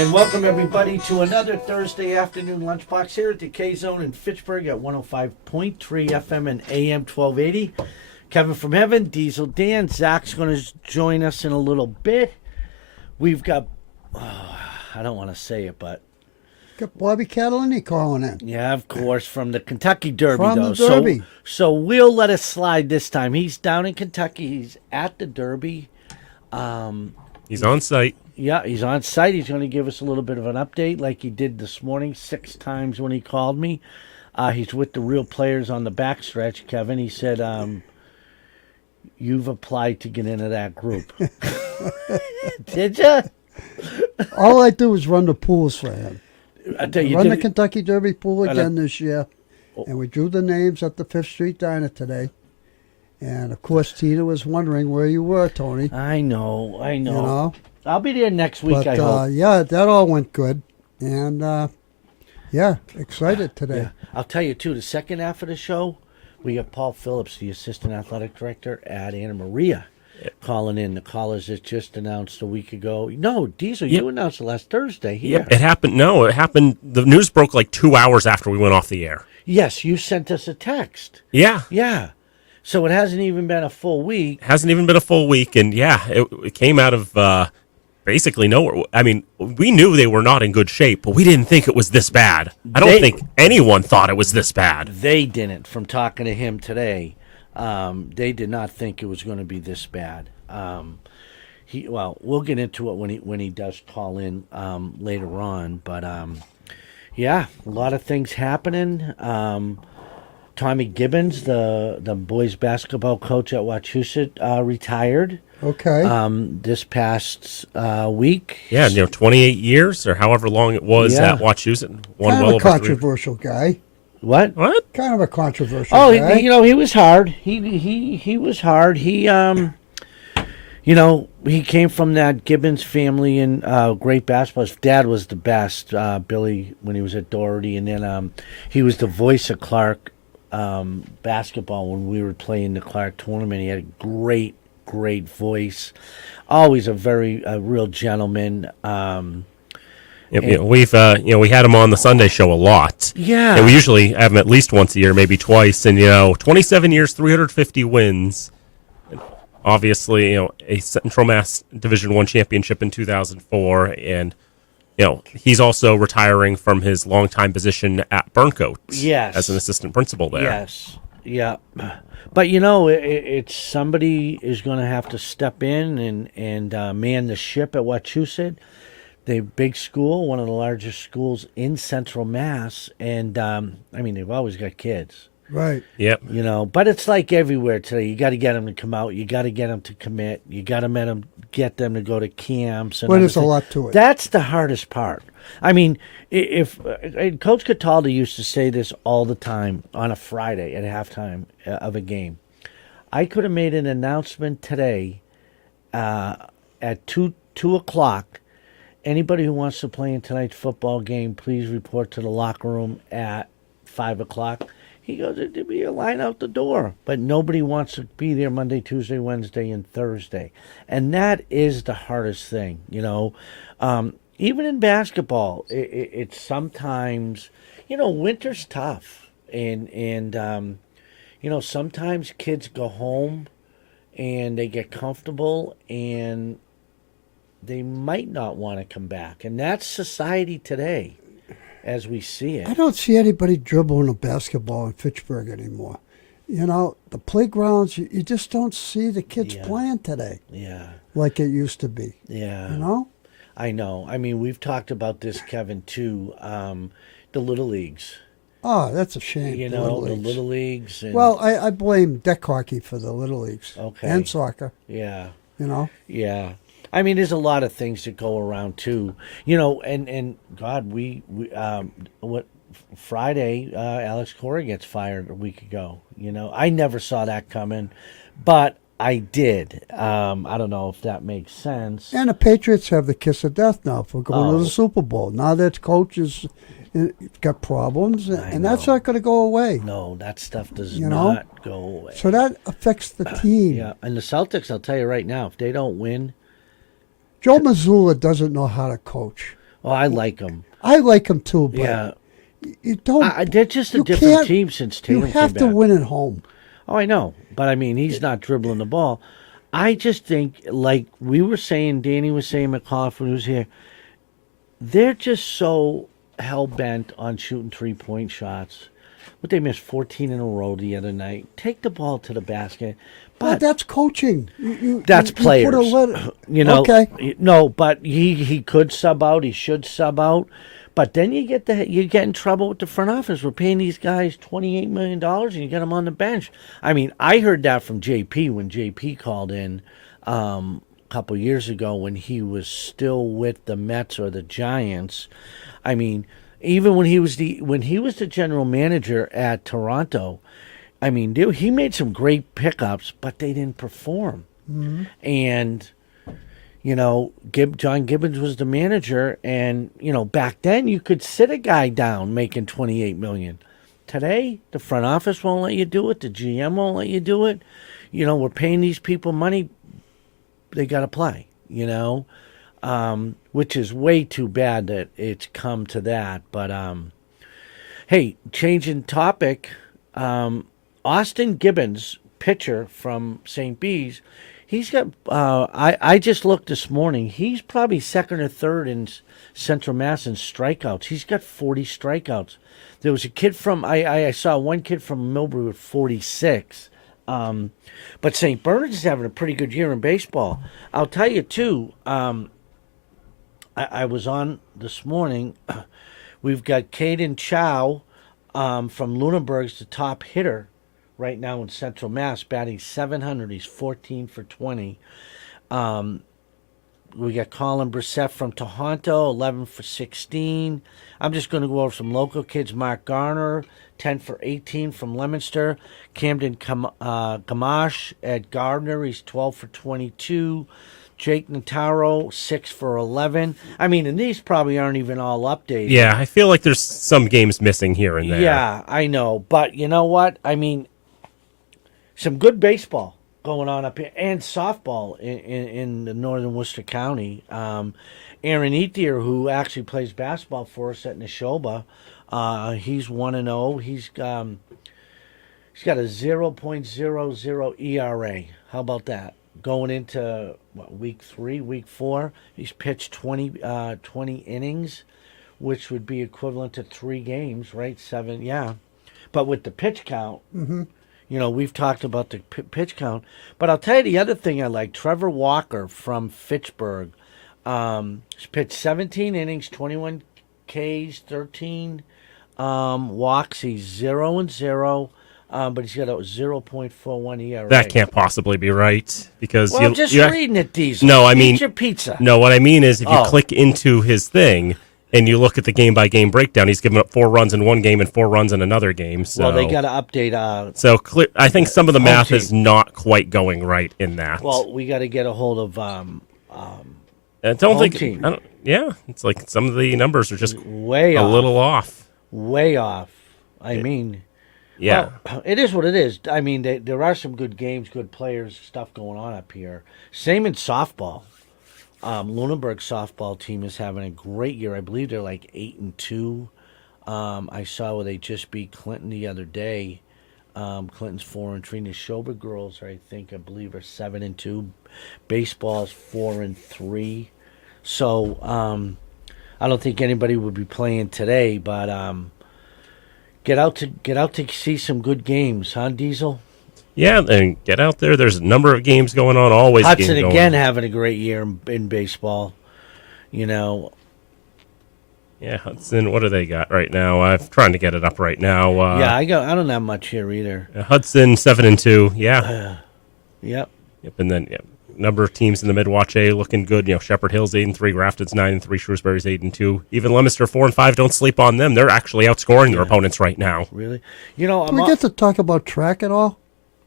And welcome everybody to another Thursday afternoon lunchbox here at the K-Zone in Fitchburg at 105.3 FM and AM 1280. Kevin from Heaven, Diesel Dan, Zach's going to join us in a little bit. We've got, I don't want to say it, but got Bobby Catalini calling in. yeah, of course, from the Kentucky Derby, From though. the Derby. So we'll let it slide this time. He's down in Kentucky. He's at the Derby. He's on site. Yeah, he's on site. He's going to give us a little bit of an update like he did this morning 6 times when he called me. He's with the real players on the backstretch, Kevin. He said, you've applied to get into that group. Did you? All I do is run the pools for him. I tell you, Run the did- Kentucky Derby pool again this year. And we drew the names at the 5th Street Diner today. And, of course, Tina was wondering where you were, Tony. I know. You know? I'll be there next week, But, I hope. yeah, that all went good. And, yeah, excited today. Yeah. I'll tell you, too, the second half of the show, we got Paul Phillips, the assistant athletic director at Anna Maria, calling in. The callers that just announced a week ago. No, Diesel, you announced it last Thursday here. Yep, it happened. No, it happened. The news broke like 2 hours after we went off the air. Yes, you sent us a text. Yeah. Yeah. So it hasn't even been a full week. Hasn't even been a full week. And yeah, it came out of basically nowhere. I mean, we knew they were not in good shape, but we didn't think it was this bad. I don't think anyone thought it was this bad. They didn't, from talking to him today. They did not think it was going to be this bad. We'll get into it when he does call in later on. But yeah, a lot of things happening. Tommy Gibbons, the boys basketball coach at Wachusett, retired. Okay. This past week. Yeah, 28 years or however long it was Yeah. at Wachusett. kind of a controversial guy. What? What? Kind of a controversial Oh, guy. he was hard. He was hard. He he came from that Gibbons family and great basketball. His dad was the best, Billy, when he was at Doherty, and then he was the voice of Clark basketball when we were playing the Clark tournament. He had a great voice. Always a real gentleman. We've we had him on the Sunday show a lot. Yeah. And we usually have him at least once a year, maybe twice. And 27 years, 350 wins. Obviously, a Central Mass Division I championship in 2004, and he's also retiring from his longtime position at Burncoat. Yes. As an assistant principal there. Yes. Yeah. But it's somebody is going to have to step in and man the ship at Wachusett. They're a big school, one of the largest schools in Central Mass, and they've always got kids. Right. Yep. But it's like everywhere today. You got to get them to come out. You got to get them to commit. You got to get them to go to camps. And There's a lot to it. That's the hardest part. I mean, if Coach Cataldi used to say this all the time on a Friday at halftime of a game, I could have made an announcement today at 2 o'clock. Anybody who wants to play in tonight's football game, please report to the locker room at 5 o'clock. He goes, there'd be a line out the door. But nobody wants to be there Monday, Tuesday, Wednesday, and Thursday. And that is the hardest thing, Even in basketball, it's sometimes, winter's tough. And sometimes kids go home and they get comfortable and they might not want to come back. And that's society today as we see it. I don't see anybody dribbling a basketball in Fitchburg anymore. The playgrounds, you just don't see the kids playing today. Yeah. Like it used to be. Yeah. I know. I mean, we've talked about this, Kevin, too. The Little Leagues. Oh, that's a shame. The Little Leagues. And, well, I blame deck hockey for the Little Leagues. Okay. And soccer. Yeah. Yeah. I mean, there's a lot of things that go around too, and God, Friday, Alex Cora gets fired a week ago. I never saw that coming, but I did. I don't know if that makes sense. And the Patriots have the kiss of death now for going to the Super Bowl. Now that coach has got problems, and that's not going to go away. No, that stuff does not go away. So that affects the team. Yeah, and the Celtics, I'll tell you right now, if they don't win, Joe Mazzulla doesn't know how to coach. Oh, I like him. I like him too, but Yeah, you don't. they're just a you different can't- team since You Tatum have came to back. win at home. Oh, I know, but I mean, he's not dribbling the ball. I just think, like we were saying, Danny was saying, McCough when he was here, they're just so hell bent on shooting 3-point shots. But they missed 14 in a row the other night. Take the ball to the basket. Well, But that's coaching. that's you players. put a letter. You know, Okay. no, but he could sub out. He should sub out. But then you get in trouble with the front office. We're paying these guys $28 million, and you get them on the bench. I mean, I heard that from JP when JP called in a couple years ago when he was still with the Mets or the Giants. I mean, even when he was the general manager at Toronto, I mean, dude, he made some great pickups, but they didn't perform. And John Gibbons was the manager, and back then you could sit a guy down making $28 million. Today, the front office won't let you do it. The GM won't let you do it. We're paying these people money; they got to play. Which is way too bad that it's come to that. But hey, changing topic. Austin Gibbons, pitcher from St. Bees, he's got. I just looked this morning. He's probably second or third in Central Mass in strikeouts. He's got 40 strikeouts. There was a kid from. I saw one kid from Millbury with 46. But St. Bernard's is having a pretty good year in baseball. I'll tell you too. I was on this morning. We've got Caden Chow from Lunenburg's the top hitter right now in Central Mass, batting .700. He's 14 for 20. We got Colin Brissett from Toronto, 11 for 16. I'm just going to go over some local kids. Mark Garner, 10 for 18 from Leominster. Camden Gamache at Gardner, he's 12 for 22. Jake Notaro, 6 for 11. I mean, and these probably aren't even all updated. Yeah, I feel like there's some games missing here and there. Yeah, I know. But you know what? I mean, some good baseball going on up here, and softball in the northern Worcester County. Aaron Ethier, who actually plays basketball for us at Neshoba, he's 1-0. He's got a 0.00 ERA. How about that? Going into week 3, week 4, he's pitched 20 innings, which would be equivalent to 3 games, right? 7, yeah. But with the pitch count, we've talked about the pitch count. But I'll tell you the other thing I like. Trevor Walker from Fitchburg. He's pitched 17 innings, 21 Ks, 13 walks. He's 0-0. But he's got a 0.41 ERA. That can't possibly be right because well, just reading it, Diesel. No, I mean eat your pizza. No, what I mean is if you click into his thing and you look at the game-by-game breakdown, he's given up 4 runs in one game and 4 runs in another game. So. Well, they got to update. So I think some of the math team. is not quite going right in that. Well, we got to get a hold of. I don't think. team. Yeah, it's like some of the numbers are just Way a off. little off. Way off. I mean. Yeah. Well, it is what it is. I mean, there are some good games, good players, stuff going on up here. Same in softball. Lunenburg softball team is having a great year. I believe they're like 8-2. I saw where they just beat Clinton the other day. Clinton's 4-3. The Neshoba girls, I believe, are 7-2. Baseball's 4-3. So I don't think anybody would be playing today, but. Get out to see some good games, huh, Diesel? Yeah, and get out there. There's a number of games going on. Always Hudson games again going. having a great year in baseball. Yeah, Hudson. What do they got right now? I'm trying to get it up right now. I don't have much here either. Hudson 7-2. Yeah. Yep. And then number of teams in the Midwatch A looking good. Shepherd Hills 8-3, Grafton's 9-3, Shrewsbury's 8-2. Even Leominster 4-5. Don't sleep on them. They're actually outscoring their opponents right now. Really? Do we get to talk about track at all?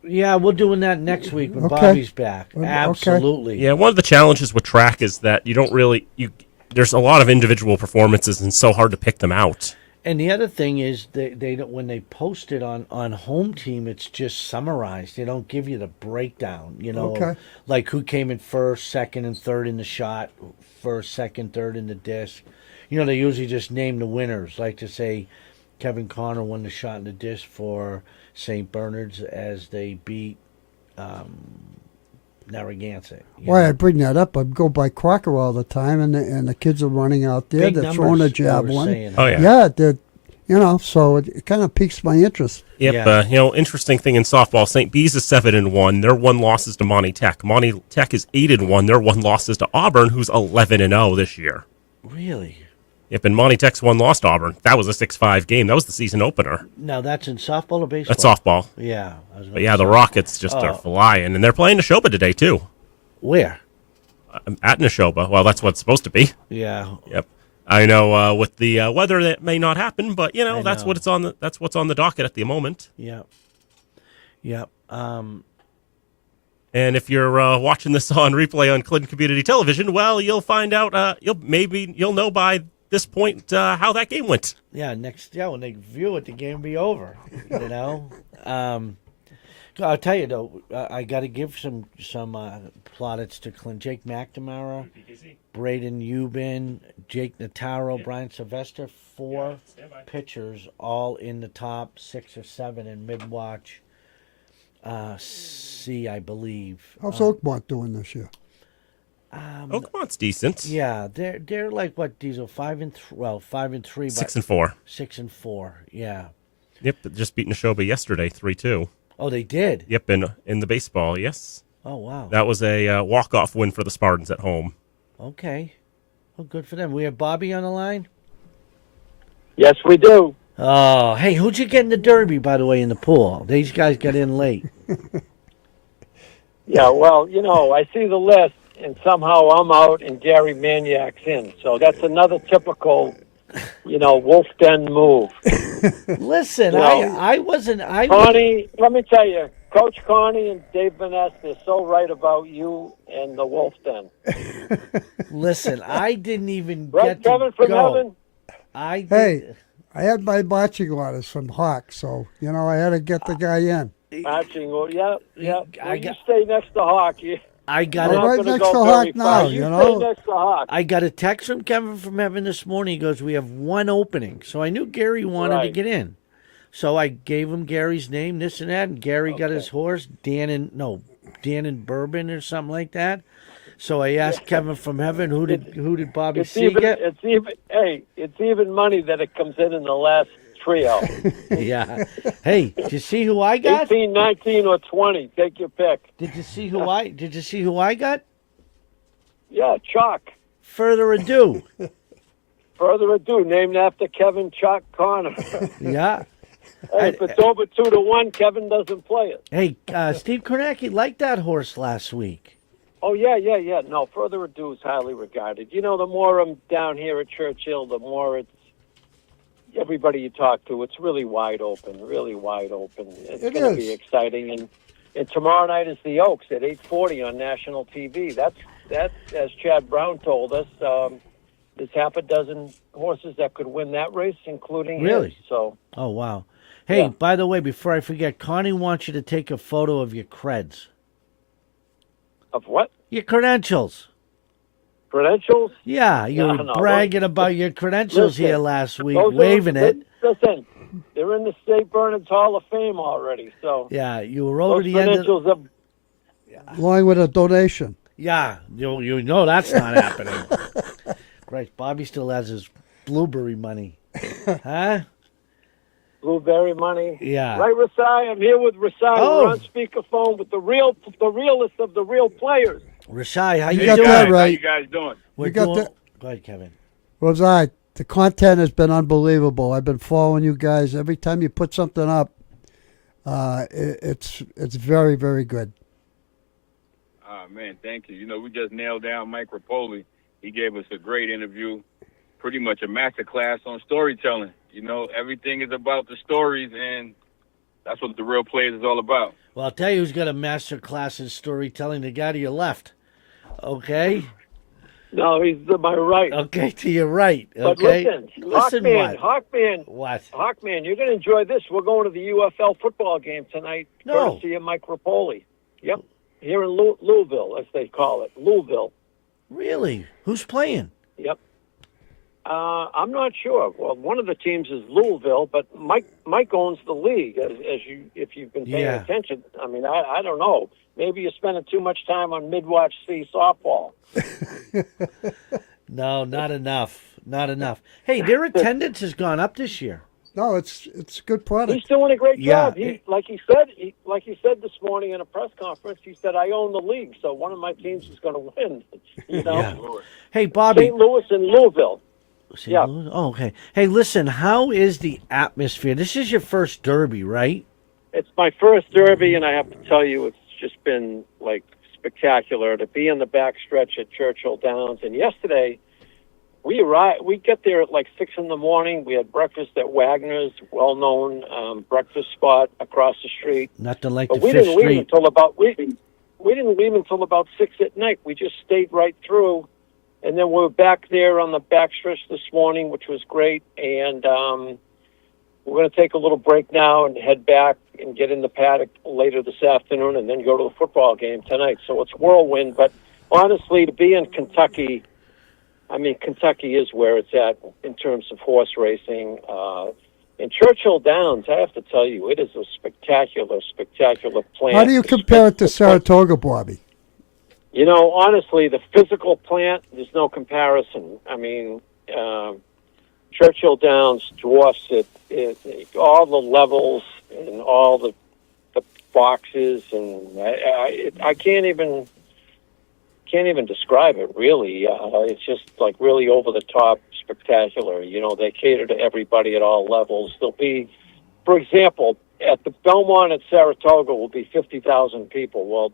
Yeah, we're doing that next week when Okay. Bobby's back. Okay. Absolutely. Yeah, one of the challenges with track is that you don't really there's a lot of individual performances and it's so hard to pick them out. And the other thing is they don't, when they post it on home team, it's just summarized. They don't give you the breakdown, Okay. like who came in first, second, and third in the shot, first, second, third in the disc. They usually just name the winners, like to say Kevin Connor won the shot in the disc for St. Bernard's as they beat Narragansett. Why I bring that up, I go by Crocker all the time, and the kids are running out there. Big They're throwing a numbers, they were javelin. saying. Oh, yeah. Yeah, so it kind of piques my interest. Yep. Yeah. Interesting thing in softball, St. B's is 7-1. Their 1 loss is to Monty Tech. Monty Tech is 8-1. Their 1 loss is to Auburn, who's 11-0 this year. Really? Yep, and Monty Tech's 1 loss to Auburn. That was a 6-5 game. That was the season opener. Now that's in softball or baseball? That's softball. Yeah. But yeah, the Rockets just are flying, and they're playing Neshoba today too. Where? At Neshoba. Well, that's what it's supposed to be. Yeah. Yep. I know with the weather that may not happen, but that's know. what's on the docket at the moment. Yep. Yep. And if you're watching this on replay on Clinton Community Television, well, you'll find out. You'll know by this point how that game went. Yeah. When they view it, the game will be over. I'll tell you though, I got to give some plaudits to Clint, Jake McNamara, Braden Ubin, Jake Notaro, Brian Sylvester, 4 pitchers, all in the top 6 or 7 in mid-watch C, I believe. How's Oakmont doing this year? Oakmont's decent. Yeah, they're like what, Diesel, 5-3, 5-3, 6-4. 6-4. Yeah. Yep, just beat Neshoba yesterday, 3-2. Oh, they did. Yep, in the baseball, yes. Oh, wow. That was a walk-off win for the Spartans at home. Okay. Well, good for them. We have Bobby on the line? Yes, we do. Oh, hey, who'd you get in the Derby, by the way, in the pool? These guys got in late. Yeah, well, I see the list, and somehow I'm out and Gary Maniac's in. So that's another typical, Wolf Den move. Listen, I wasn't. Connie, let me tell you, Coach Connie and Dave Vaness, they're so right about you and the Wolf Den. Listen, I didn't even Right, get Kevin to from go. heaven? Hey, I had my marching orders from Hawk, so I had to get the guy in. Matching, well, yeah. Well, I you got- stay next to Hawk. I got You're a, not right gonna next go to very Hawk now, far. you You know. stay next to Hawk. I got a text from Kevin from Heaven this morning. He goes, "We have 1 opening." So I knew Gary wanted to Right. get in. So I gave him Gary's name, this and that, and Gary got his horse, Dan and Bourbon or something like that. So I asked Kevin from Heaven, who did Bobby It's C even, get? it's even money that it comes in the last trio. Yeah. Hey, did you see who I got? 18, 19, or 20. Take your pick. Did you see who I got? Yeah, Chuck. Further ado. Further ado, named after Kevin Chuck Connor. Yeah. Hey, if it's over 2-1, Kevin doesn't play it. Hey, Steve Kornacki liked that horse last week. Oh, yeah. No, Further Ado is highly regarded. The more I'm down here at Churchill, the more it's everybody you talk to. It's really wide open. It's It going to is. be exciting. And tomorrow night is the Oaks at 8:40 on national TV. That's as Chad Brown told us. There's half a dozen horses that could win that race, including Really? his. So, Oh, wow. Hey, Yeah. by the way, before I forget, Connie wants you to take a photo of your creds. of what? Your credentials. Credentials? Yeah, you were no, bragging about your credentials listen, here last week, Those are- waving it. Listen, they're in the St. Bernard's Hall of Fame already. So Yeah, you were over those the end of... credentials are Along with a donation. Yeah, you know that's not happening. Right, Bobby still has his blueberry money. Huh? blueberry money. Yeah. Right, Rasai? I'm here with Rasai. Oh. We're on speakerphone with the realest of the real players. Rashai, how You you got doing? that How right. you guys doing? We're You got doing... that- Go ahead, Kevin. Was I? The content has been unbelievable. I've been following you guys. Every time you put something up, it's very, very good. Oh, man, thank you. We just nailed down Mike Rapoli. He gave us a great interview, pretty much a master class on storytelling. Everything is about the stories, and that's what the real players is all about. Well, I'll tell you who's got a master class in storytelling, the guy to your left. Okay? No, he's to my right. Okay, to your right. But Okay? listen, Hawkman, What? you're going to enjoy this. We're going to the UFL football game tonight, No. courtesy of Mike Rapoli. Yep, here in Louisville, as they call it, Louisville. Really? Who's playing? Yep. I'm not sure. Well, one of the teams is Louisville, but Mike owns the league. If you've been paying attention, I mean, I don't know. Maybe you're spending too much time on mid-watch C softball. No, not enough. Not enough. Hey, their attendance has gone up this year. No, it's a good product. He's doing a great job. Yeah. Like he said this morning in a press conference. He said, "I own the league, so one of my teams is going to win." You know. Yeah. Hey, Bobby. St. Louis and Louisville. St. Louis? Oh, okay. Hey, listen. How is the atmosphere? This is your first Derby, right? It's my first Derby, and I have to tell you, it's just been like spectacular to be in the backstretch at Churchill Downs. And yesterday, we get there at like 6 a.m. We had breakfast at Wagner's, well-known breakfast spot across the street. Nothing like But the we Fifth didn't leave Street. until about we didn't leave until about 6 at night. We just stayed right through, and then we were back there on the backstretch this morning, which was great. And we're going to take a little break now and head back and get in the paddock later this afternoon, and then go to the football game tonight. So it's whirlwind. But honestly, to be in Kentucky, I mean, Kentucky is where it's at in terms of horse racing. In Churchill Downs, I have to tell you, it is a spectacular, spectacular plant. How do you compare it to Saratoga, Bobby? You know, honestly, the physical plant, there's no comparison. I mean, Churchill Downs dwarfs it, all the levels and all the boxes, and I can't even describe it, really. It's just like really over the top spectacular. You know, they cater to everybody at all levels. There'll be, for example, at the Belmont at Saratoga will be 50,000 people. Well,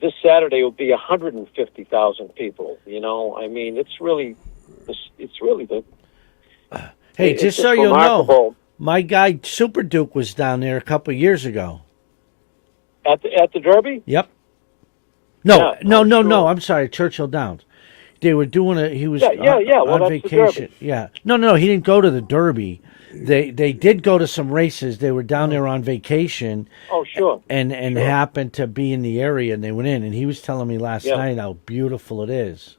this Saturday will be 150,000 people. You know, I mean, it's really the. Hey, it's just so you'll remarkable. know, my guy Super Duke was down there a couple of years ago. At the Derby. Yep. No, Yeah, no, I'm no, sure. no. I'm sorry, Churchill Downs. They were doing a. He was Yeah. Well, on that's the vacation. Derby. Yeah. No. He didn't go to the Derby. They did go to some races. They were down there on vacation. Oh, sure. And happened to be in the area, and they went in. And he was telling me last Yeah. night how beautiful it is.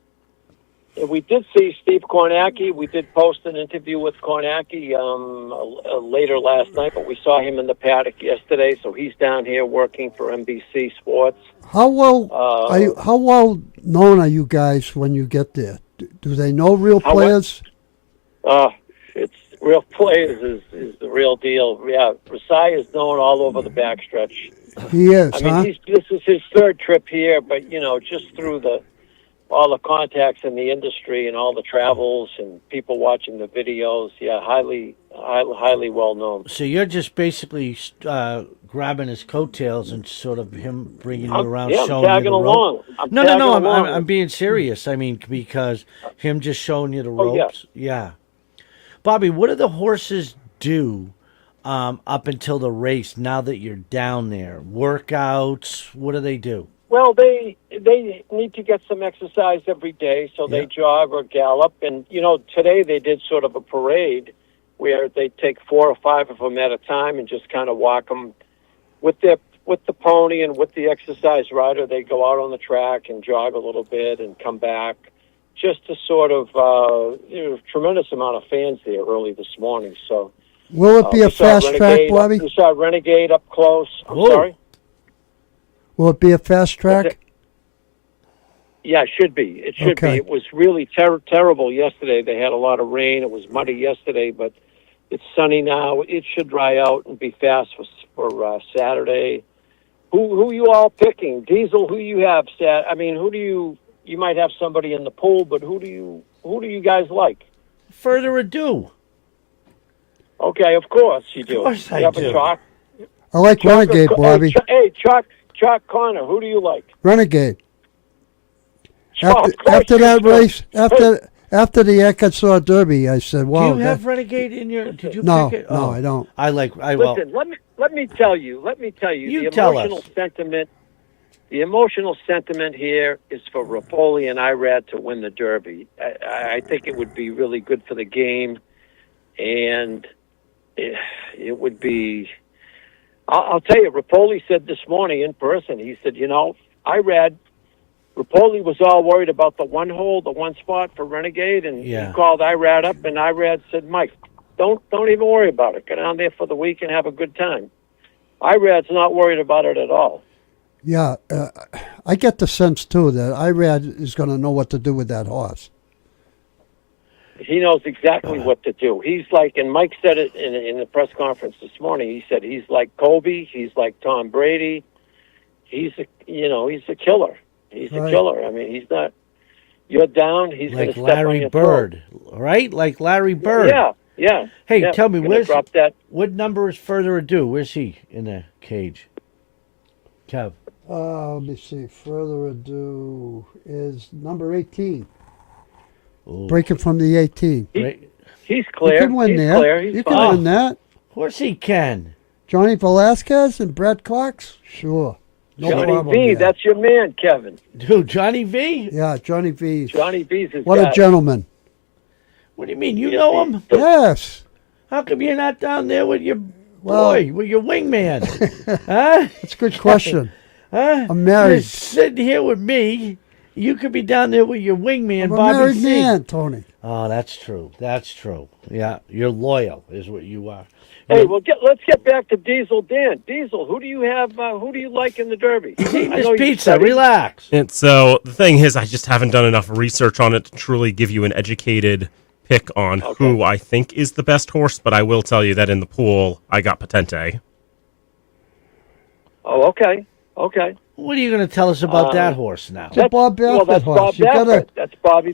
And we did see Steve Kornacki. We did post an interview with Kornacki later last night, but we saw him in the paddock yesterday. So he's down here working for NBC Sports. How well known are you guys when you get there? Do they know real players? It's real players is the real deal. Yeah, Rasai is known all over the backstretch. He is, I mean, huh? this is his third trip here, but you know, just through all the contacts in the industry and all the travels and people watching the videos, yeah, highly well known. So you're just basically grabbing his coattails and sort of him bringing you around, I'm showing you tagging the along. ropes. I'm No, tagging I'm along. being serious. I mean, because him just showing you the Oh, yeah. ropes. Yeah. Bobby, what do the horses do up until the race now that you're down there? Workouts? What do they do? Well, they need to get some exercise every day, so they jog or gallop. And, you know, today they did sort of a parade where they take 4 or 5 of them at a time and just kind of walk them with the pony and with the exercise rider. They go out on the track and jog a little bit and come back just to sort of, tremendous amount of fans there early this morning. So Will it be a we saw fast track, Renegade Bobby? We saw Renegade up close. I'm Whoa. sorry? Will it be a fast track? Yeah, it should be. It should Okay. be. It was really terrible yesterday. They had a lot of rain. It was muddy yesterday, but it's sunny now. It should dry out and be fast for Saturday. Who you all picking? Diesel, who you have? I mean, who do you might have somebody in the pool, but who do you guys like? Further ado. Okay, of course you do. Of course I you have do. A Chalk? I like Renegade, Bobby. Hey, Chalk Connor, who do you like? Renegade. Chalk, of course After you that do. race, Hey, after the Arkansas Derby, I said, Do "Wow." you have Renegade in your? Did you No, pick it? no, I don't. Listen, let me tell you. You the tell emotional us. sentiment. The emotional sentiment here is for Rapoli and Irad to win the Derby. I think it would be really good for the game, and it would be. I'll tell you, Rapoli said this morning in person. He said, Irad Rapoli was all worried about the one hole, the one spot for Renegade, and Yeah. he called Irad up, and Irad said, Mike, don't even worry about it. Go down there for the week and have a good time. Irad's not worried about it at all. Yeah, I get the sense, too, that Irad is going to know what to do with that horse. He knows exactly what to do. He's like, and Mike said it in the press conference this morning. He said he's like Kobe. He's like Tom Brady. He's a killer. He's a Right. killer. I mean, he's not. You're down. He's going to Like step on Larry your Bird, right? Like Larry throat. Bird. Yeah. Hey, yeah. tell me, Gonna where's drop that? what number is Further Ado? Where's he in the cage? Kev. Let me see. Further Ado is number 18. Ooh. Breaking from the 18. Right. He's You clear. can win he's there. clear. He's You fine. can win that. Of course he can. Johnny Velasquez and Brett Cox? Sure. No Johnny problem V, there. that's your man, Kevin. Dude, Johnny V? Yeah, Johnny V. Johnny V's his What guy. a gentleman. What do you mean? You know him? Yes. How come you're not down there with your Well- boy, with your wingman? Huh? That's a good question. Huh? I'm married. You're sitting here with me. You could be down there with your wingman, I'm a Bobby married C. man, Tony. Oh, that's true. That's true. Yeah, you're loyal, is what you are. Hey, well, let's get back to Diesel Dan. Diesel, who do you have? Who do you like in the Derby? He's eating I his know you pizza. studied. Relax. And so the thing is, I just haven't done enough research on it to truly give you an educated pick on who I think is the best horse, but I will tell you that in the pool, I got Patente. Oh, okay. Okay. What are you going to tell us about that horse now? It's a Bob Baffert that's horse. Bob You gotta- Baffert. That's Bob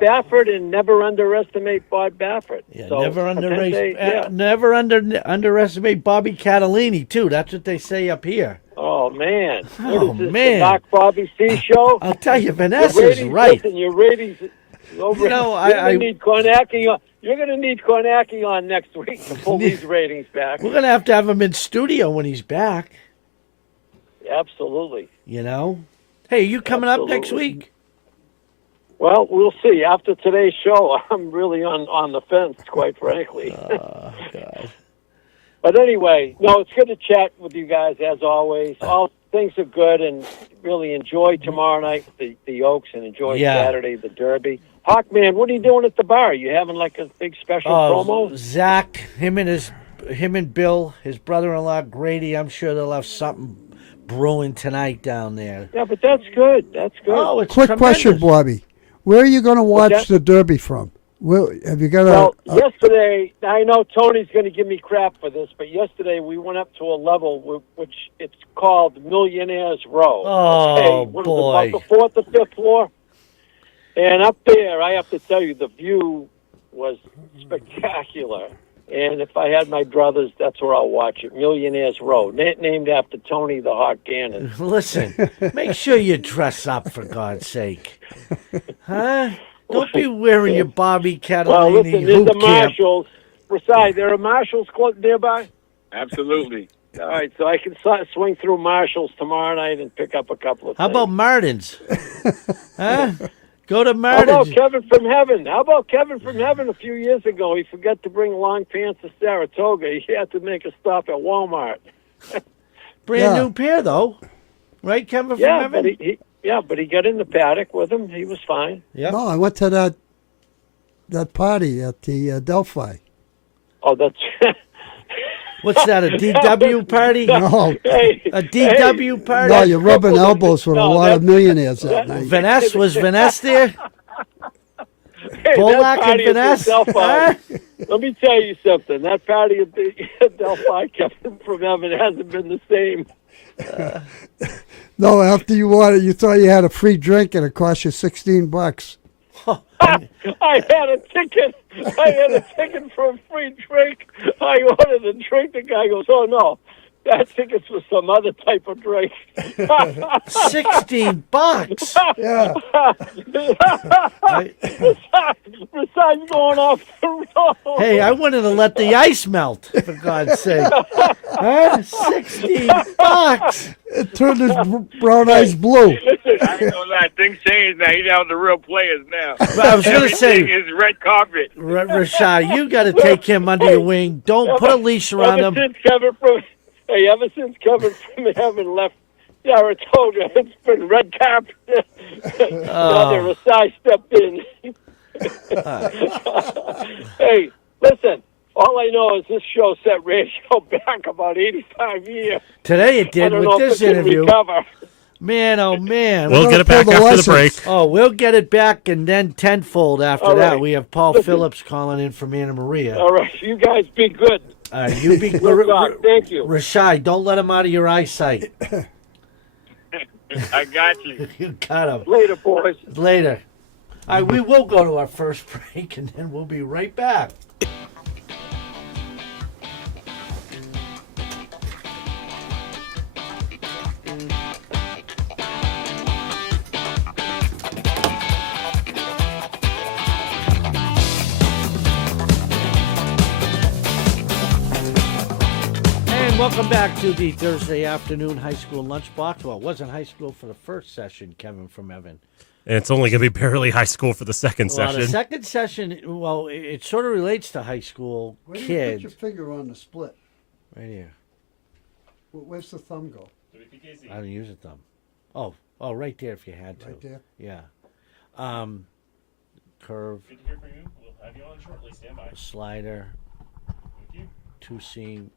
Baffert, and never underestimate Bob Baffert. Yeah, So, never Patente, yeah. underestimate Bobby Catalini too. That's what they say up here. Oh man. Oh, What is this, man. The Knock Bobby C show. I'll tell you, Your Vanessa's ratings, right. listen, your ratings. Over, You know, you're I- gonna need Kornacki on. You're going to need Kornacki on next week to pull these ratings back. We're gonna have him in studio when he's back. Absolutely. You know. Hey, are you coming up next Absolutely. week? Well, we'll see. After today's show, I'm really on the fence, quite frankly. Oh God. But anyway, no, it's good to chat with you guys as always. All things are good, and really enjoy tomorrow night the Oaks, and enjoy Yeah. Saturday the Derby. Hawkman, what are you doing at the bar? You having like a big special promo? Zach, him and Bill, his brother-in-law Grady. I'm sure they'll have something brewing tonight down there. Yeah, but that's good. That's good. Oh, it's Quick tremendous. question, Bobby. Where are you going to watch that? the Derby from? Where, have you got Well, a yesterday, I know Tony's going to give me crap for this, but yesterday we went up to a level which it's called Millionaires Row. Oh, What is it, boy. about the fourth or fifth floor? And up there, I have to tell you, the view was spectacular. And if I had my brothers, that's where I'll watch it. Millionaires Row, named after Tony the Hawk Gannon. Listen, make sure you dress up for God's sake, huh? Don't be wearing your Bobby Well, Catalini listen, there's hoop the camp. Marshalls. Besides, there are Marshalls nearby. Absolutely. All right, so I can swing through Marshalls tomorrow night and pick up a couple of How things. about Martin's? Huh? Go to How about Martin's. Kevin from Heaven? How about Kevin from Heaven a few years ago? He forgot to bring long pants to Saratoga. He had to make a stop at Walmart. Brand Yeah. new pair, though. Right, Kevin from Yeah, Heaven? but he got in the paddock with him. He was fine. Yep. No, I went to that party at the Delphi. Oh, that's What's that, a DW party? No, hey, A DW party? no, you're rubbing elbows with a No, lot of that- millionaires that night. Was Vanessa there? hey, Bullock that and party at the Vanessa? Delphi. Huh? Let me tell you something. That party at the Delphi, Kevin from Heaven, hasn't been the same. No, after you wanted, you thought you had a free drink and it cost you $16. I had a ticket. I had a ticket for a free drink. I ordered a drink. The guy goes, "Oh no, that ticket's for some other type of drink." $16. Yeah. Besides going off the road. Hey, I wanted to let the ice melt, for God's sake. Huh? $16. It turned his brown eyes blue. Listen, I ain't gonna lie, things changed now. He's out the real players now. I was going to Everything say, is red carpet. Rashad, you got to take him under your wing. Don't put a leash around ever him. since Kevin from Heaven left, Yeah, I told you it's been red carpet. Now they're a sidestep in. Hey, listen. All I know is this show set radio back about 85 years. Today it I did don't with know this if it can interview. recover. Man, oh man. We'll get it back after the break. Oh, we'll get it back and then tenfold after All that. right. We have Paul Listen. Phillips calling in from Anna Maria. All right, you guys be good. You be We'll talk. Thank you. Rashai, don't let him out of your eyesight. I got you. You got him. Later, boys. Later. All right, we will go to our first break and then we'll be right back. And welcome back to the Thursday afternoon high school lunchbox. Well, it wasn't high school for the first session, Kevin from Evan. And it's only going to be barely high school for the second Well, session. the second session, well, it sort of relates to high school Where do you kids. put your finger on the split? Right here. Where's the thumb go? I don't use a thumb. Oh, right there if you had to. Right there? Yeah. Curve, Good to hear from you. We'll have you on shortly. Stand by. slider, Thank you. 2-seam,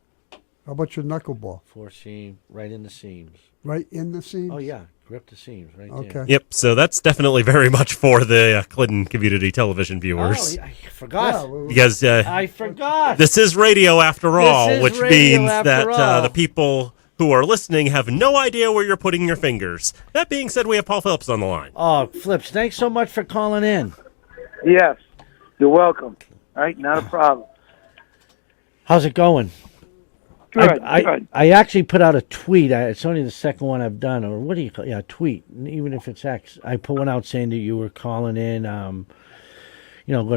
How about your knuckleball? 4-seam, right in the seams. Right in the seams? Oh, yeah. Grip the seams right there. Okay. Yep, so that's definitely very much for the Clinton Community Television viewers. Oh, I forgot. Yeah, well, Because I forgot. this is radio after all, is which radio means after that all. the people who are listening have no idea where you're putting your fingers. That being said, we have Paul Phillips on the line. Oh, Flips, thanks so much for calling in. Yes, you're welcome. All right, not a problem. How's it going? Good, I, good. I actually put out a tweet. It's only the second one I've done, or what do you call it? Yeah, tweet. Even if it's X, I put one out saying that you were calling in. Going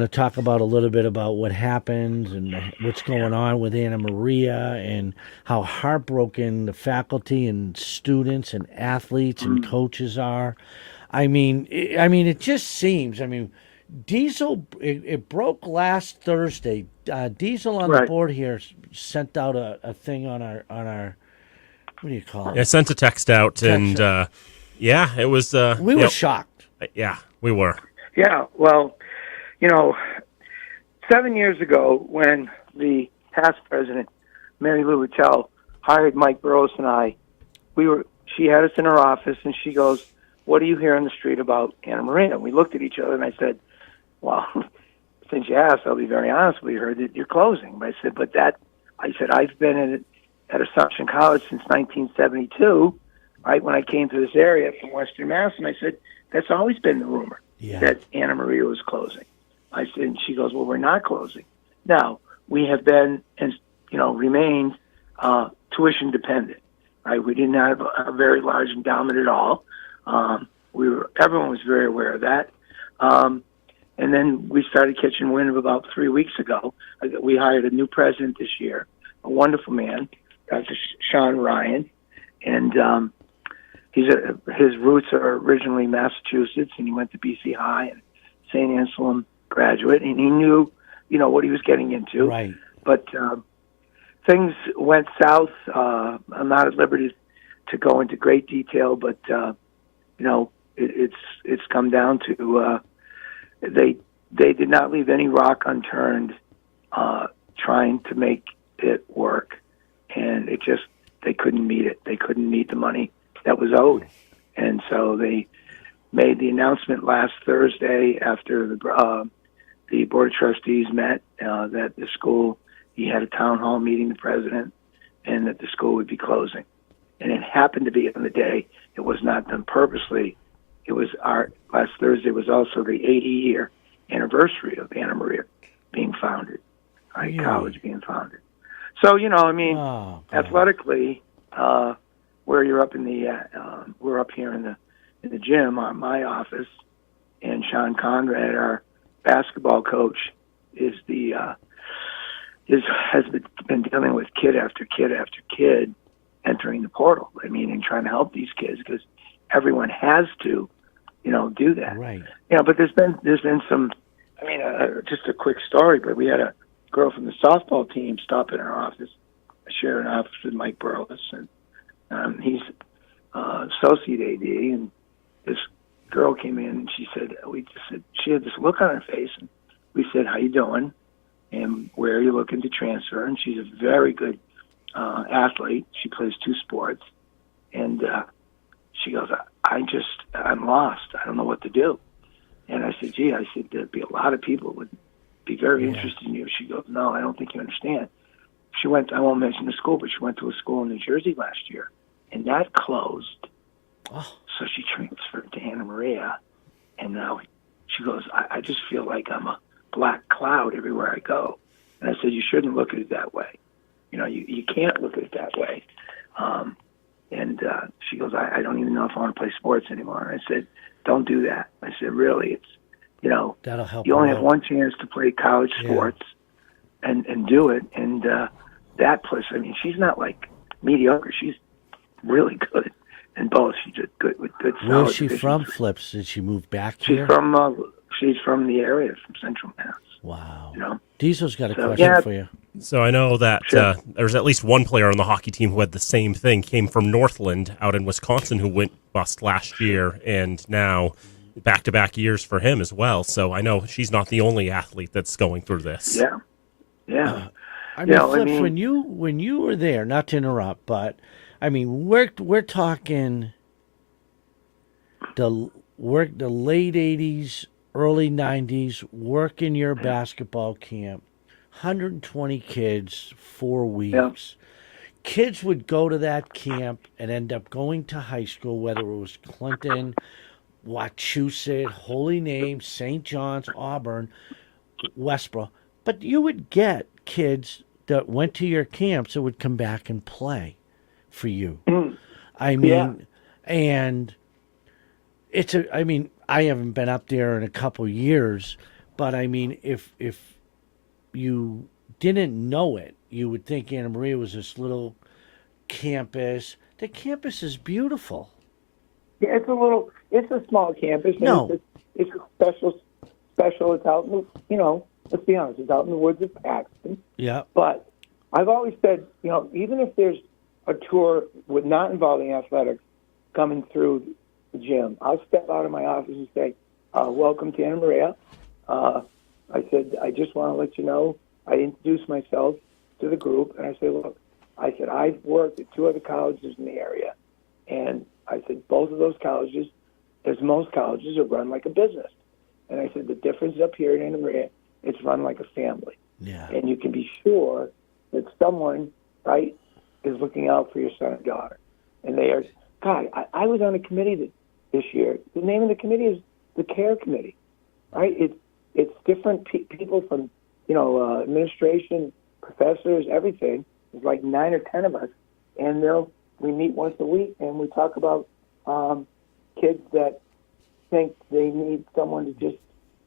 to talk about a little bit about what happened and what's going on with Anna Maria and how heartbroken the faculty and students and athletes and coaches are. I mean, it just seems. I mean, Diesel. It broke last Thursday. Diesel on the Right. board here sent out a thing on our what do you call it? I sent a text out, and yeah, it was. We were shocked. Yeah, we were. Yeah, well, 7 years ago when the past president, Mary Lou Littell, hired Mike Burrows and I, she had us in her office and she goes, "What do you hear on the street about Anna Maria?" And we looked at each other and I said, "Well, since you asked, I'll be very honest. We heard that you're closing." But I said, I've been at Assumption College since 1972, right, when I came to this area from Western Mass, and I said, that's always been the rumor, that Anna Maria was closing. I said, and she goes, well, we're not closing. Now, we have been and, remained tuition dependent, right? We didn't have a very large endowment at all. Everyone was very aware of that. And then we started catching wind of about 3 weeks ago. We hired a new president this year, a wonderful man, Dr. Sean Ryan. And his roots are originally Massachusetts, and he went to BC High and St. Anselm graduate, and he knew, what he was getting into. Right. But things went south. I'm not at liberty to go into great detail, but, it's come down to they did not leave any rock unturned trying to make it work, and they couldn't meet it. They couldn't meet the money that was owed, and so they made the announcement last Thursday after the board of trustees met that the school, he had a town hall meeting, the president, and that the school would be closing. And it happened to be on the day. It was not done purposely. It was last Thursday was also the 80-year anniversary of Anna Maria being founded, right? Yeah. College being founded. So, athletically, where you're up in we're up here in the gym, my office, and Sean Conrad, our basketball coach, has been dealing with kid after kid after kid entering the portal. I mean, and trying to help these kids because everyone has to, do that. Right. But there's been some. I mean, just a quick story. But we had a girl from the softball team stop in our office. I share an office with Mike Burrows, and he's associate AD, and this girl came in, and she said, she had this look on her face, and we said, "How you doing? And where are you looking to transfer?" And she's a very good athlete. She plays 2 sports, and she goes, I'm lost. I don't know what to do." And I said, "Gee," I said, "there'd be a lot of people who would be very interested in you." She goes, "No, I don't think you understand." She went, I won't mention the school, but she went to a school in New Jersey last year, and that closed. Oh. So she transferred to Anna Maria, and now she goes, I just feel like I'm a black cloud everywhere I go. And I said, "You shouldn't look at it that way. You can't look at it that way." And she goes, I don't even know if I want to play sports anymore. And I said, "Don't do that." I said, "Really, it's, That'll help. you only have one chance to play college sports and do it." And that plus, I mean, she's not like mediocre. She's really good in both. She's just good with good solid. Where's she from, divisions. Flips? Did she move back She's here? she's from the area, from Central Mass. Wow. Diesel's got a question yeah. for you. So I know that there's at least one player on the hockey team who had the same thing, came from Northland out in Wisconsin, who went bust last year, and now back-to-back years for him as well. So I know she's not the only athlete that's going through this. Yeah. I mean, Flips, when you were there, not to interrupt, but I mean, we're talking the late '80s, early '90s, working your basketball camp, 120 kids, 4 weeks. Yeah. Kids would go to that camp and end up going to high school, whether it was Clinton, Wachusett, Holy Name, St. John's, Auburn, Westboro. But you would get kids that went to your camps that would come back and play for you. I mean, and I haven't been up there in a couple years, but I mean, if you didn't know it, you would think Anna Maria was this little campus. The campus is beautiful. Yeah, it's a small campus. No. It's a special. It's out in let's be honest, it's out in the woods of Paxton. Yeah. But I've always said, even if there's a tour with not involving athletics coming through the gym, I'll step out of my office and say, "Welcome to Anna Maria." I said, "I just want to let you know," I introduce myself to the group, and I say, "Look," I said, "I've worked at 2 other colleges in the area, and I said, both of those colleges, as most colleges, are run like a business. And I said, the difference up here at Anna Maria, it's run like a family. Yeah. And you can be sure that someone, right, is looking out for your son or daughter. And they are, God, I was on a committee this year. The name of the committee is the Care Committee, right? It's different people from, administration, professors, everything. There's like 9 or 10 of us. And we meet once a week, and we talk about kids that think they need someone to just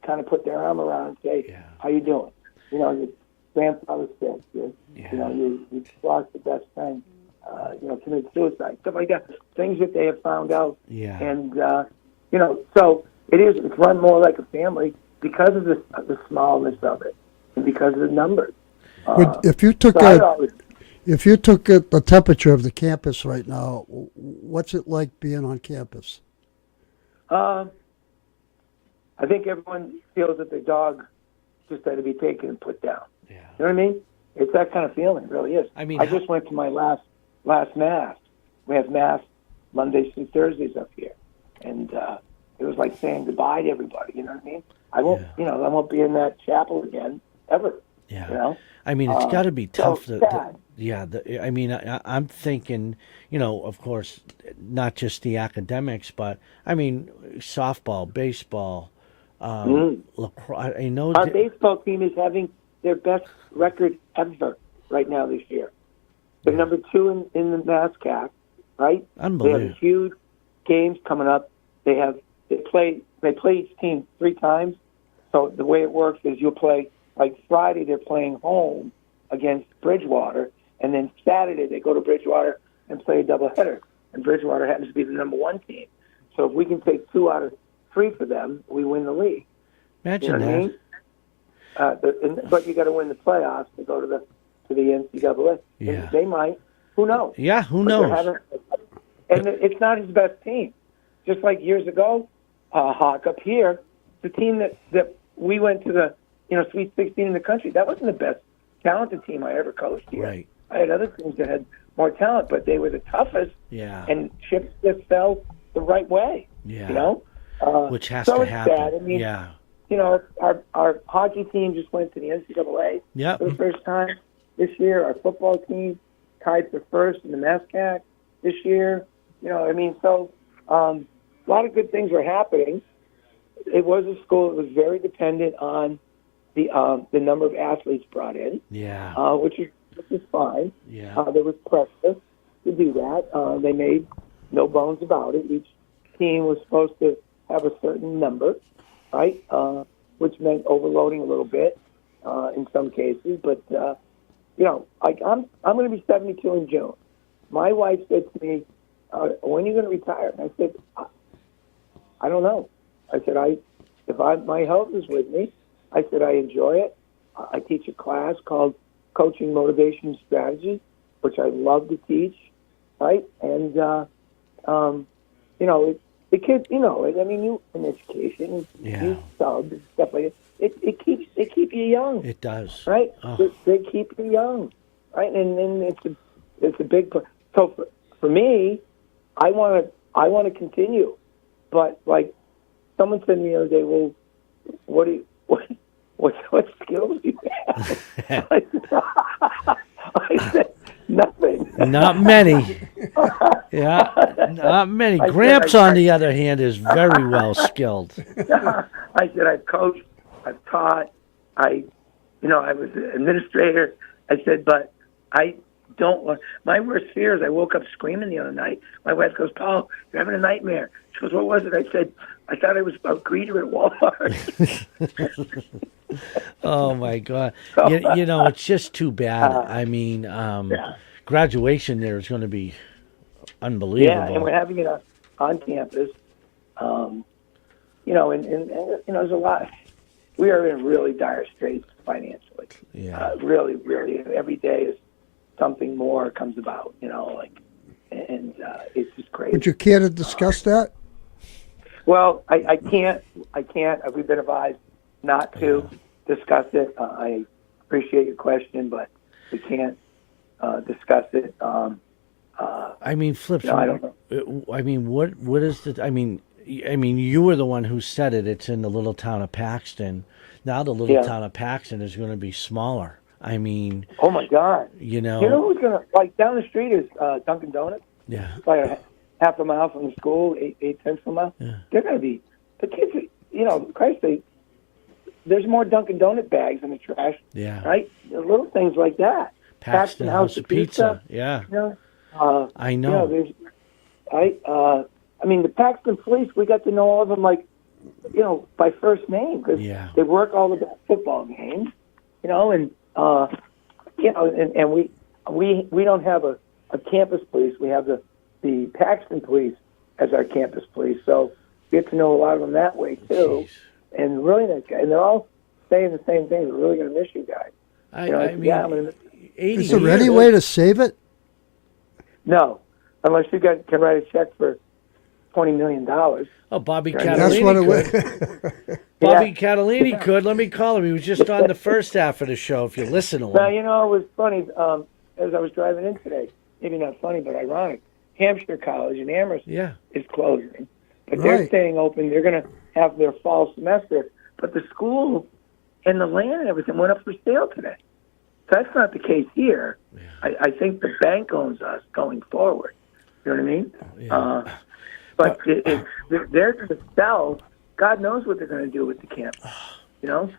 kind of put their arm around and say, "How you doing?" Your grandfather's sick. You lost your best friend. Committed suicide. Stuff like that. Things that they have found out. Yeah. And so it's run more like a family because of the smallness of it and because of the numbers. If you took the temperature of the campus right now, what's it like being on campus? I think everyone feels that their dog just had to be taken and put down. Yeah. You know what I mean? It's that kind of feeling. It really is. I mean, I just went to my last Mass. We have Mass Mondays through Thursdays up here. And it was like saying goodbye to everybody. You know what I mean? I won't be in that chapel again, ever. Yeah. I mean, it's got to be tough. I'm thinking, of course, not just the academics, but I mean, softball, baseball, lacrosse. I know our baseball team is having their best record ever right now this year. They're number 2 in the NASCAR, right? Unbelievable. They have huge games coming up. They play each team 3 times. So the way it works is you'll play. Like Friday, they're playing home against Bridgewater, and then Saturday they go to Bridgewater and play a doubleheader. And Bridgewater happens to be the number 1 team. So if we can take 2 out of 3 for them, we win the league. Imagine that. I mean? But you got to win the playoffs to go to the NCAA. Yeah. They might. Who knows? Yeah, who But knows? and it's not his best team. Just like years ago, Hawk up here, the team that we went to the Sweet 16 in the country, that wasn't the best talented team I ever coached here. Right. I had other teams that had more talent, but they were the toughest. Yeah. And chips just fell the right way. Yeah. Which has so to it's happen. sad. I mean, yeah. Our hockey team just went to the NCAA Yep. for the first time this year. Our football team tied for first in the MASCAC this year. So a lot of good things are happening. It was a school that was very dependent on the number of athletes brought in. Yeah. Which is fine. Yeah. There was pressure to do that. They made no bones about it. Each team was supposed to have a certain number, right? Which meant overloading a little bit in some cases. But I'm going to be 72 in June. My wife said to me, "When are you going to retire?" And I said, "I don't know." I said, my health is with me. I said, I enjoy it. I teach a class called Coaching Motivation Strategy, which I love to teach, right? And, the kids, you in education, you subs and stuff like that. They keep you young. It does. Right? Oh. They keep you young, right? And it's a big. So for me, I want to continue, but like someone said to me the other day, well, what skills do you have? I said nothing. Not many. Yeah, not many. Gramps, on the other hand, is very well skilled. I said I've coached, I've taught, I was an administrator. I said, but I don't want. My worst fear is I woke up screaming the other night. My wife goes, "Paul, you're having a nightmare." She goes, "What was it?" I said, "I thought I was a greeter at Walmart." Oh my God! It's just too bad. I mean, graduation there is going to be unbelievable. Yeah, and we're having it on campus. And there's a lot. We are in really dire straits financially. Yeah. Really, really, every day is something more comes about. And it's just crazy. Would you care to discuss that? Well, I can't. We've been advised not to discuss it. I appreciate your question, but we can't discuss it. I mean, Flip. I don't know. I mean, what is the? I mean, you were the one who said it. It's in the little town of Paxton. Now the little town of Paxton is going to be smaller. I mean, oh my God! You know who's gonna down the street is Dunkin' Donuts. Yeah. Like a half a mile from the school, 8 tenths of a mile. Yeah. They're going to be the kids. There's more Dunkin' Donut bags in the trash. Yeah. Right. The little things like that. Paxton House of Pizza. Yeah. I know. There's. I mean, the Paxton Police. We got to know all of them by first name because they work all the football games. And we don't have a campus police. We have the Paxton Police as our campus police. So we get to know a lot of them that way too. Jeez. And really nice guys. And they're all saying the same thing. We're really going to miss you guys. I'm gonna is there any way to save it? No, unless you guys can write a check for $20 million. Oh, Bobby That's Catalini what could. Bobby Catalini could. Let me call him. He was just on the first half of the show, if you listen to him. Now, it was funny. As I was driving in today, maybe not funny, but ironic, Hampshire College in Amherst is closing. But they're staying open. They're going to have their fall semester. But the school and the land and everything went up for sale today. So that's not the case here. Yeah. I think the bank owns us going forward. You know what I mean? Yeah. But they're going to sell. God knows what they're going to do with the campus.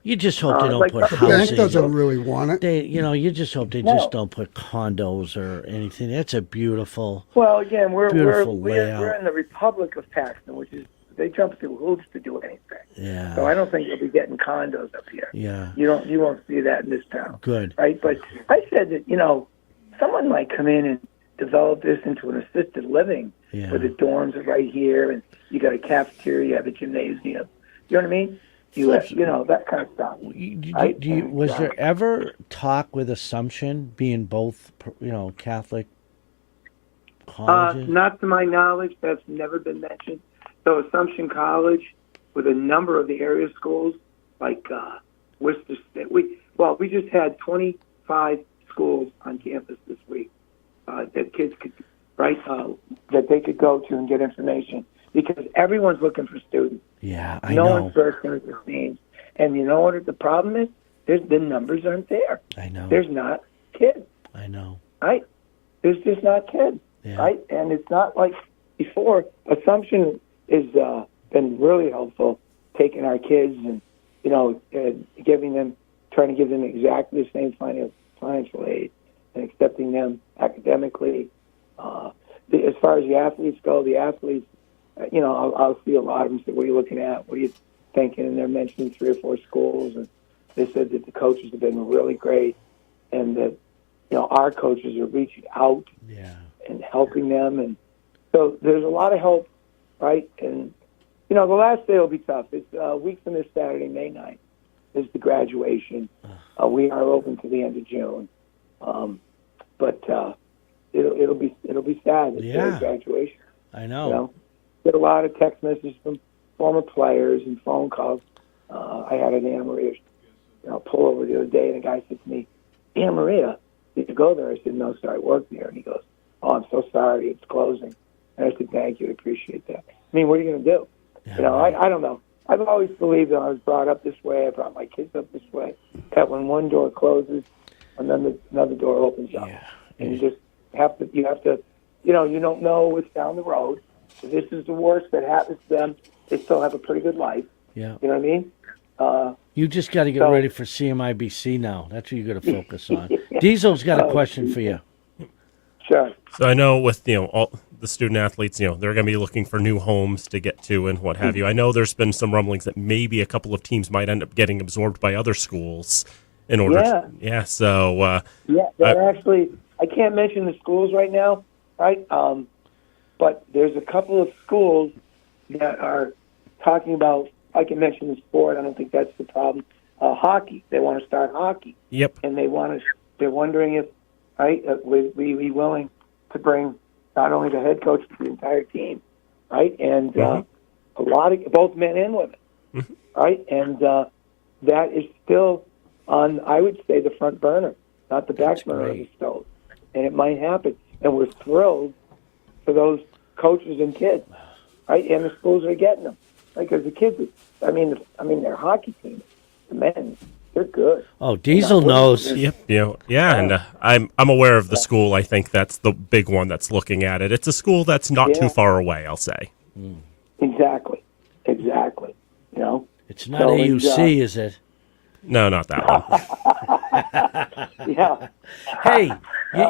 You just hope they don't put the houses. bank doesn't really want it. You just hope they just don't put condos or anything. That's a beautiful. Well, again, we're layout. We're in the Republic of Paxton, which is they jump through hoops to do anything. Yeah. So I don't think you'll be getting condos up here. Yeah. You won't see that in this town. Good. Right. But I said that someone might come in and develop this into an assisted living where the dorms are right here and you got a cafeteria, you have a gymnasium. You know what I mean? That kind of stuff. Was there ever talk with Assumption being both, Catholic colleges? Not to my knowledge, that's never been mentioned. So Assumption College, with a number of the area schools, like Worcester State, we just had 25 schools on campus this week that kids could, that they could go to and get information, because everyone's looking for students. Yeah, I no know. one's bursting at the seams. And you know what the problem is? The numbers aren't there. I know. There's not kids, I know. right? There's just not kids, Yeah. right? And it's not like before. Assumption has been really helpful, taking our kids and, trying to give them exactly the same financial aid and accepting them academically. As far as the athletes go, I'll see a lot of them say, "What are you looking at? What are you thinking?" And they're mentioning 3 or 4 schools, and they said that the coaches have been really great, and that our coaches are reaching out and helping them, and so there's a lot of help, right? And the last day will be tough. It's a week from this Saturday, May 9th, is the graduation. We are open to the end of June, but it'll be sad. It's their graduation. I know. Get a lot of text messages from former players and phone calls. I had an Anna Maria pull over the other day, and a guy said to me, "Anna Maria, did you go there?" I said, "No, sir, I work there." And he goes, "Oh, I'm so sorry, it's closing." And I said, "Thank you, I appreciate that." I mean, what are you going to do? Yeah, I don't know. I've always believed that I was brought up this way. I brought my kids up this way. That when one door closes, another door opens up. Yeah. And you just have to, you don't know what's down the road. If this is the worst that happens to them, they still have a pretty good life. Yeah. You know what I mean? You just got to get ready for CMIBC now. That's what you got to focus on. Diesel's got a question for you. Sure. So I know with all the student athletes, they're going to be looking for new homes to get to and what have you. I know there's been some rumblings that maybe a couple of teams might end up getting absorbed by other schools in order. So actually, I can't mention the schools right now, right? But there's a couple of schools that are talking about. I can mention the sport. I don't think that's the problem. Hockey. They want to start hockey. Yep. And they're wondering if, we be willing to bring not only the head coach but the entire team, right? And a lot of both men and women, right? And that is still on, I would say, the front burner, not the back burner of the stove. And it might happen. And we're thrilled for those coaches and kids, right? And the schools are getting them, right? Because the kids, their hockey team, the men, they're good. Oh, Diesel knows. Yep. And I'm aware of the school. I think that's the big one that's looking at it. It's a school that's not too far away, I'll say. Exactly. It's not AUC, is it? No, not that one. Yeah. Hey,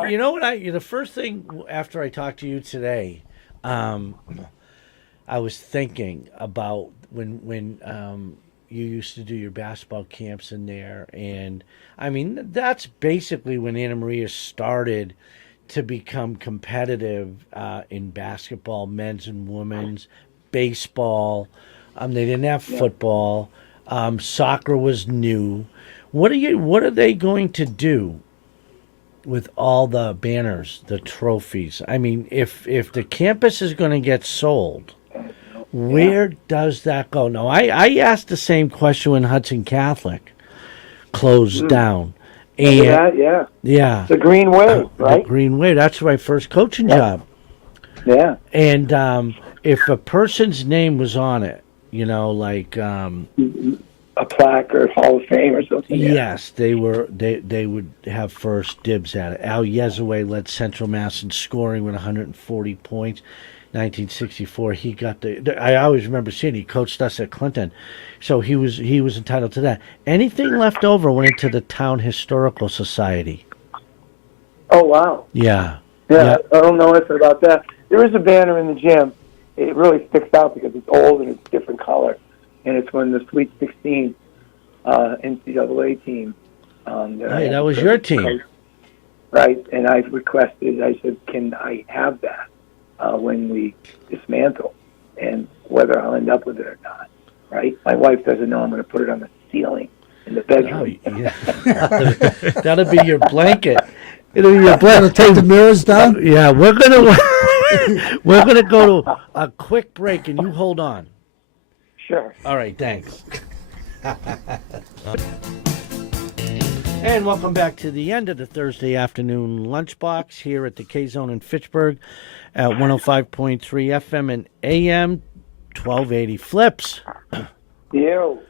you know what? The first thing after I talked to you today, I was thinking about when you used to do your basketball camps in there, and that's basically when Anna Maria started to become competitive in basketball, men's and women's, baseball. They didn't have football. Soccer was new. What are they going to do with all the banners, the trophies? If the campus is going to get sold, where does that go? No, I asked the same question when Hudson Catholic closed down. And the Green Wave, right? The Green Wave. That's my first coaching job. Yeah. And if a person's name was on it, a plaque or Hall of Fame or something. Yes, they would have first dibs at it. Al Yezaway led Central Mass in scoring with 140 points. 1964, he got I always remember seeing he coached us at Clinton, so he was entitled to that. Anything left over went into the Town Historical Society. Oh wow! Yeah. I don't know anything about that. There is a banner in the gym. It really sticks out because it's old and it's different color, and it's when the Sweet 16 NCAA team. That was your team, right? And I requested. I said, "Can I have that?" When we dismantle, and whether I'll end up with it or not, right? My wife doesn't know I'm going to put it on the ceiling in the bedroom. Oh, yeah. That'll be your blanket. It'll be your blanket. Take the mirrors down? Yeah, we're going to... We're going to go to a quick break, and you hold on. Sure. All right, thanks. And welcome back to the end of the Thursday afternoon lunchbox here at the K-Zone in Fitchburg at 105.3 FM and AM 1280 Flips. Yo.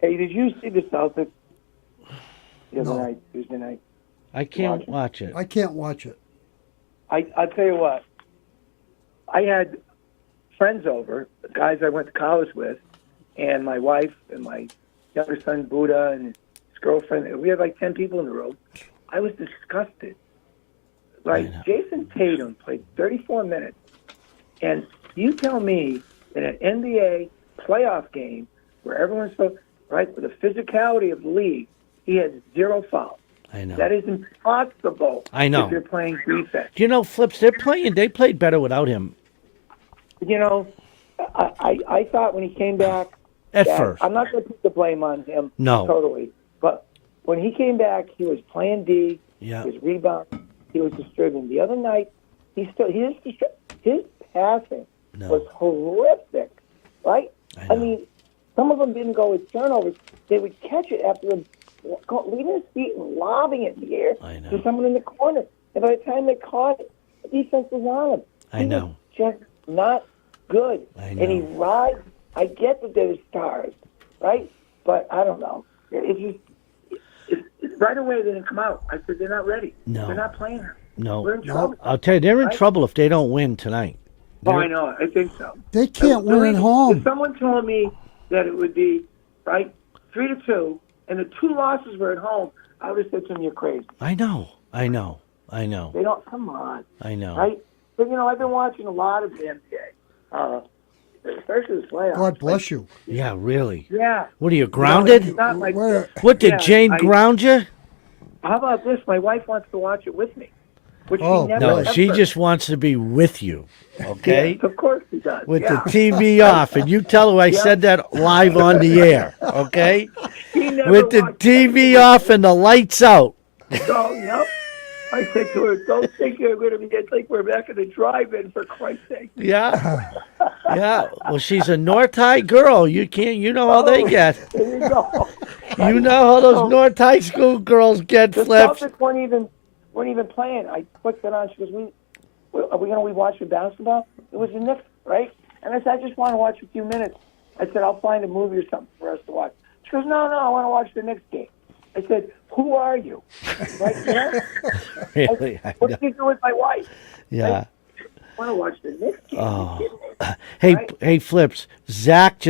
Hey, did you see the Celtics the other No. night, Tuesday night? I can't watch it. I can't watch it. I'll tell you what. I had friends over, the guys I went to college with, and my wife and my younger son Buddha and his girlfriend. We had like 10 people in the room. I was disgusted. Like, Jason Tatum played 34 minutes, and you tell me in an NBA playoff game where everyone's so right with the physicality of the league, he had 0 fouls. I know. That is impossible. I know. If you're playing defense. Do you know, Flips, they played better without him You know, I thought when he came back, at that- first. I'm not going to put the blame on him No. totally, but when he came back, he was playing D. Yeah. His rebound, he was distributing. The other night, his passing No. was horrific, right? I know. mean, some of them didn't go with turnovers. They would catch it after him leaving his feet and lobbing it in the air I know. to someone in the corner. And by the time they caught it, the defense was on him. I He know. was just not good. I And he know. rides. I get that they're stars, right? But I don't know. It's just right away they didn't come out. I said they're not ready. No. They're not playing her. No. We're in trouble. I'll tell you, they're in Right? trouble if they don't win tonight. Oh, They're- I know. I think so. They can't win at If home. someone told me that it would be right 3-2, and the 2 losses were at home, I would have said to him, "You're crazy." I know. They don't. Come on, I know. right? But I've been watching a lot of the NBA, especially the playoffs. God bless you. Yeah, really. Yeah. What are you, It's grounded? not like Where- What, did Yeah, Jane ground you? How about this? My wife wants to watch it with me, which Oh, she never. No, ever. she just wants to be with you, okay? Yes, of course she does. With yeah. the TV off, and you tell her I said that live on the air, okay? She never With the watched TV off and the lights out. Oh, yep. I said to her, "Don't think you're going to be. It's like we're back in the drive-in, for Christ's sake." Yeah. Yeah. Well, she's a North High girl. You know how they get. There you go. You know how those North High school girls get, The Flips. Celtics weren't even playing. I clicked it on. She goes, "Are we going to be watching basketball?" It was the Knicks, right? And I said, "I just want to watch a few minutes." I said, "I'll find a movie or something for us to watch." She goes, "No, I want to watch the Knicks game." I said, "Who are you?" Right there. Really, I What know. did you do with my wife? Yeah. I want to watch the Knicks game. Oh. Are you kidding me? Hey, Right. hey, Flips. Zach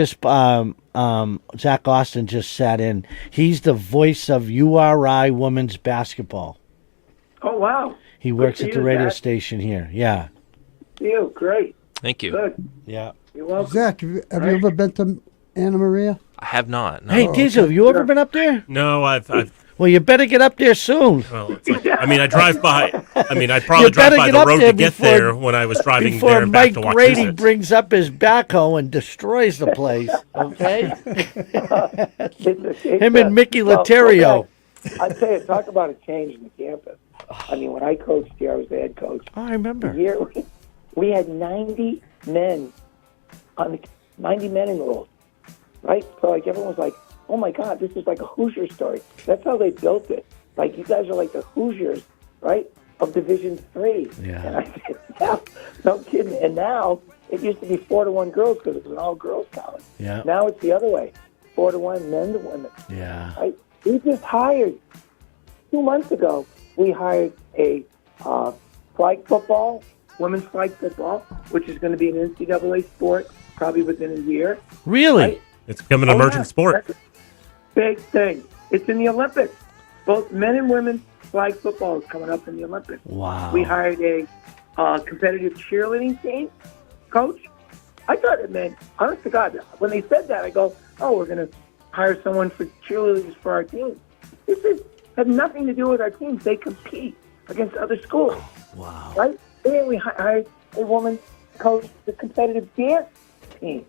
Austin just sat in. He's the voice of URI women's basketball. Oh, wow. He works for at the you, radio Zach. station here. Yeah. You, great. Thank you. Good. Yeah. You're welcome. Zach, have you ever been to Anna Maria? I have not. No. Hey, Diesel, have you ever been up there? No, I've Well, you better get up there soon. well, it's like, I mean, I drive by. I mean, I'd probably drive better by get the up road there to get before- there when I was driving Before there and back Mike to watch Brady visits. brings up his backhoe and destroys the place, okay? Him and Mickey Laterio. I tell you, talk about a change in the campus. I mean, when I coached here, I was the head coach. Oh, I remember. Here, we had 90 men in the room, right? So like everyone was like, "Oh my God, this is like a Hoosier story." That's how they built it. Like, you guys are like the Hoosiers, right, of Division III. Yeah. And I said, "Yeah, no kidding." And now it used to be 4-1 girls because it was an all-girls college. Yeah. Now it's the other way, 4-1 men to women. Yeah. Right? We just hired 2 months ago. We hired a flag football, women's flag football, which is going to be an NCAA sport probably within a year. Really? Right? It's becoming an emerging sport. That's a big thing. It's in the Olympics. Both men and women flag football is coming up in the Olympics. Wow. We hired a competitive cheerleading team coach. I thought it meant, honest to God, when they said that, I go, "Oh, we're going to hire someone for cheerleaders for our team." This has nothing to do with our teams. They compete against other schools, Wow. right? Then we hired a woman coach the competitive dance team.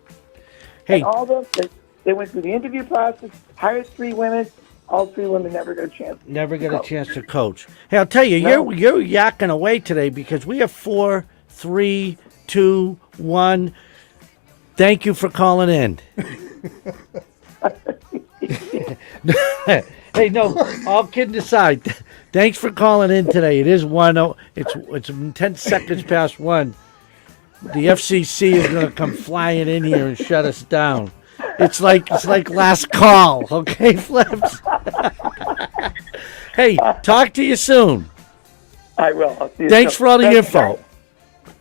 Hey, And all them, they went through the interview process, hired 3 women. All 3 women never got a chance. never get a coach. chance to coach. Hey, I'll tell you, No. you're yakking away today because we have 4 3, 2, 1. Thank you for calling in. Hey, no, all kidding aside, thanks for calling in today. It is 1-0. It's 10 seconds past 1. The FCC is going to come flying in here and shut us down. It's like last call, okay, Flips? Hey, talk to you soon. I will. I'll see you Thanks soon. for all the Thanks, info. guys.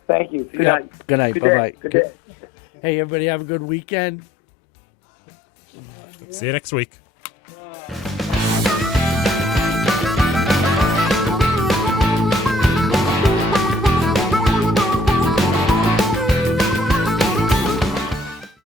Thank you. Good Yeah. night. Good night. Good Bye-bye. day. Good day. Hey, everybody, have a good weekend. See you next week.